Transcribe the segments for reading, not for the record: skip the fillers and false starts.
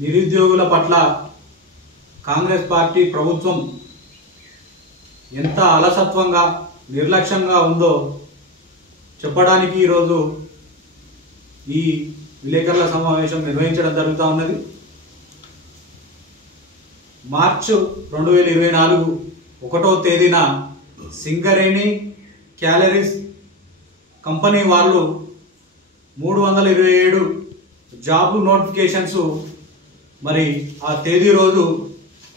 నిరుద్యోగుల పట్ల కాంగ్రెస్ పార్టీ ప్రభుత్వం ఎంత అలసత్వంగా నిర్లక్ష్యంగా ఉందో చెప్పడానికి ఈరోజు ఈ విలేకరుల సమావేశం నిర్వహించడం జరుగుతూ ఉన్నది. మార్చి 2024 1వ తేదీన సింగరేణి క్యాలరీస్ కంపెనీ వాళ్ళు 327 జాబ్ నోటిఫికేషన్స్ మరి ఆ తేదీ రోజు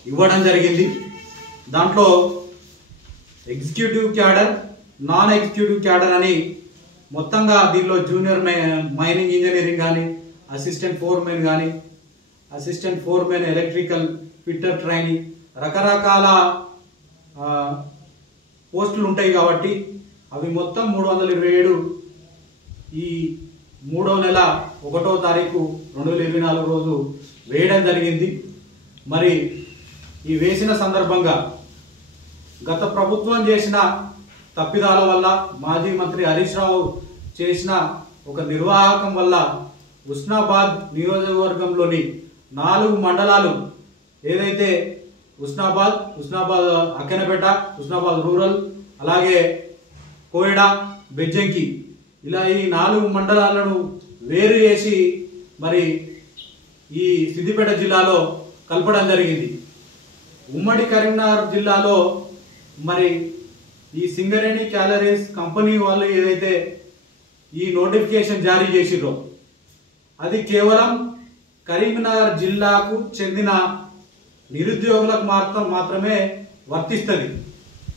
ఇవ్వడం జరిగింది. దాంట్లో executive cadre, non executive cadre అని మొత్తంగా దీనిలో జూనియర్ మైనింగ్ ఇంజనీరింగ్ కానీ, అసిస్టెంట్ ఫోర్మెన్ కానీ, assistant foremen electrical fitter training రకరకాల పోస్టులు ఉంటాయి కాబట్టి అవి మొత్తం 327 ఈ 3వ నెల 1వ తారీఖు 2024 రోజు వేయడం జరిగింది. మరి ఈ వేసిన సందర్భంగా గత ప్రభుత్వం చేసిన తప్పిదాల వల్ల, మాజీ మంత్రి హరీష్ రావు చేసిన ఒక నిర్వాహకం వల్ల హుస్నాబాద్ నియోజకవర్గంలోని 4 మండలాలు ఏదైతే హుస్నాబాద్ అక్కెనపేట, హుస్నాబాద్ రూరల్, అలాగే కోయడా, బెజ్జంకి ఇలా ఈ 4 మండలాలను వేరు చేసి మరి ఈ సిద్దిపేట జిల్లాలో కలపడం జరిగింది. ఉమ్మడి కరీంనగర్ జిల్లాలో మరి ఈ సింగరేణి క్యాలరీస్ కంపెనీ వాళ్ళు ఏదైతే ఈ నోటిఫికేషన్ జారీ చేసిరో అది కేవలం కరీంనగర్ జిల్లాకు చెందిన నిరుద్యోగులకు మాత్రమే వర్తిస్తుంది.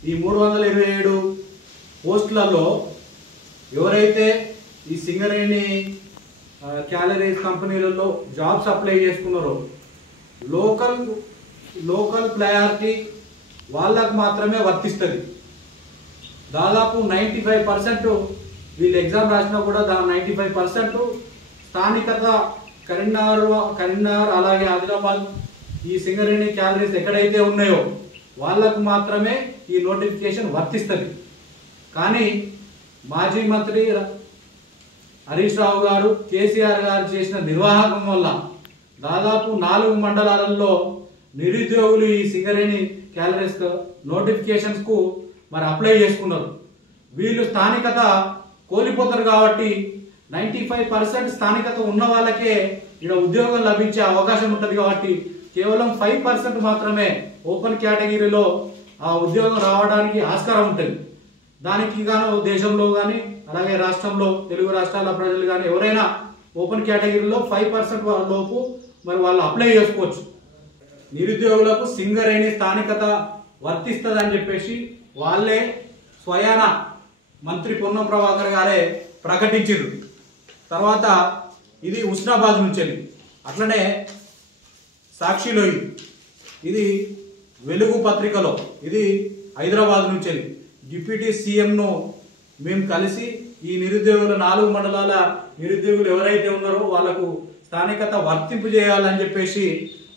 ఈ 327 పోస్టులలో ఎవరైతే ఈ సింగరేణి క్యాలరీస్ కంపెనీలలో జాబ్స్ అప్లై చేసుకున్నారో లోకల్ ప్రయారిటీ వాళ్ళకు మాత్రమే వర్తిస్తుంది. దాదాపు 95% వీళ్ళు ఎగ్జామ్ రాసినా కూడా 95% స్థానికత కరీంనగర్ అలాగే ఆదిలాబాద్ ఈ సింగరేణి క్యాలరీస్ ఎక్కడైతే ఉన్నాయో వాళ్ళకు మాత్రమే ఈ నోటిఫికేషన్ వర్తిస్తుంది. కానీ మాజీ మంత్రి హరీష్ రావు గారు, కేసీఆర్ గారు చేసిన నిర్వాహకం వల్ల దాదాపు 4 మండలాలలో నిరుద్యోగులు ఈ సింగరేణి క్యాలరీస్ నోటిఫికేషన్స్ కు మరి అప్లై చేసుకున్నారు. వీళ్ళు స్థానికత కోల్పోతారు కాబట్టి 95% స్థానికత ఉన్న వాళ్ళకే ఇక్కడ ఉద్యోగం లభించే అవకాశం ఉంటుంది కాబట్టి కేవలం 5% మాత్రమే ఓపెన్ కేటగిరీలో ఆ ఉద్యోగం రావడానికి ఆస్కారం ఉంటుంది. దానికి గాను దేశంలో కానీ అలాగే రాష్ట్రంలో తెలుగు రాష్ట్రాల ప్రజలు కానీ ఎవరైనా ఓపెన్ కేటగిరీలో 5% లోపు మరి వాళ్ళు అప్లై చేసుకోవచ్చు. నిరుద్యోగులకు సింగరేణి స్థానికత వర్తిస్తుందని చెప్పేసి వాళ్ళే స్వయాన మంత్రి పొన్నం ప్రభాకర్ గారే ప్రకటించారు. తర్వాత ఇది హుస్నాబాద్ నుంచి, అట్లనే సాక్షిలో ఇది వెలుగు పత్రికలో ఇది హైదరాబాద్ నుంచి డిప్యూటీ సీఎంను మేము కలిసి ఈ నిరుద్యోగుల 4 మండలాల నిరుద్యోగులు ఎవరైతే ఉన్నారో వాళ్లకు స్థానికత వర్తింపు చేయాలని చెప్పేసి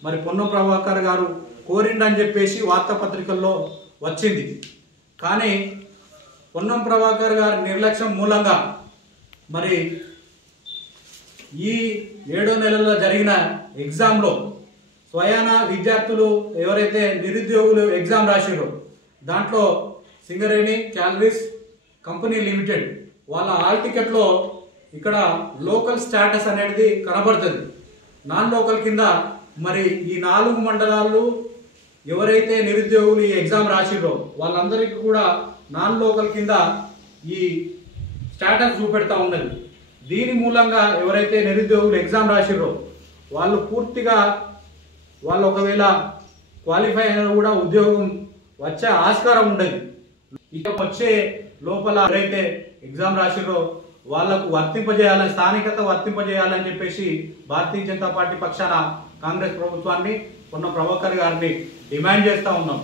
మరి పొన్నం ప్రభాకర్ గారు కోరిండని చెప్పేసి వార్తాపత్రికల్లో వచ్చింది. కానీ పొన్నం ప్రభాకర్ గారి నిర్లక్ష్యం మూలంగా మరి ఈ 7వ నెలలో జరిగిన ఎగ్జామ్లో స్వయాన విద్యార్థులు ఎవరైతే నిరుద్యోగులు ఎగ్జామ్ రాశారో దాంట్లో సింగరేణి క్యాలరీస్ కంపెనీ లిమిటెడ్ వాళ్ళ హాల్ టికెట్లో ఇక్కడ లోకల్ స్టేటస్ అనేది కనబడుతుంది. నాన్ లోకల్ కింద మరి ఈ 4 మండలాలు ఎవరైతే నిరుద్యోగులు ఈ ఎగ్జామ్ రాసిరో వాళ్ళందరికీ కూడా నాన్ లోకల్ కింద ఈ స్టేటస్ చూపెడతా ఉన్నది. దీని మూలంగా ఎవరైతే నిరుద్యోగులు ఎగ్జామ్ రాసిరో వాళ్ళు పూర్తిగా వాళ్ళు ఒకవేళ క్వాలిఫై అయినా కూడా ఉద్యోగం వచ్చే ఆస్కారం ఉండదు. ఇక వచ్చే లోపల ఎవరైతే ఎగ్జామ్ రాసిరో వాళ్లకు వర్తింపజేయాలని, స్థానికత వర్తింపజేయాలని చెప్పేసి భారతీయ జనతా పార్టీ పక్షాన కాంగ్రెస్ ప్రభుత్వాన్ని పొన్నం ప్రభాకర్ గారిని డిమాండ్ చేస్తూ ఉన్నాం.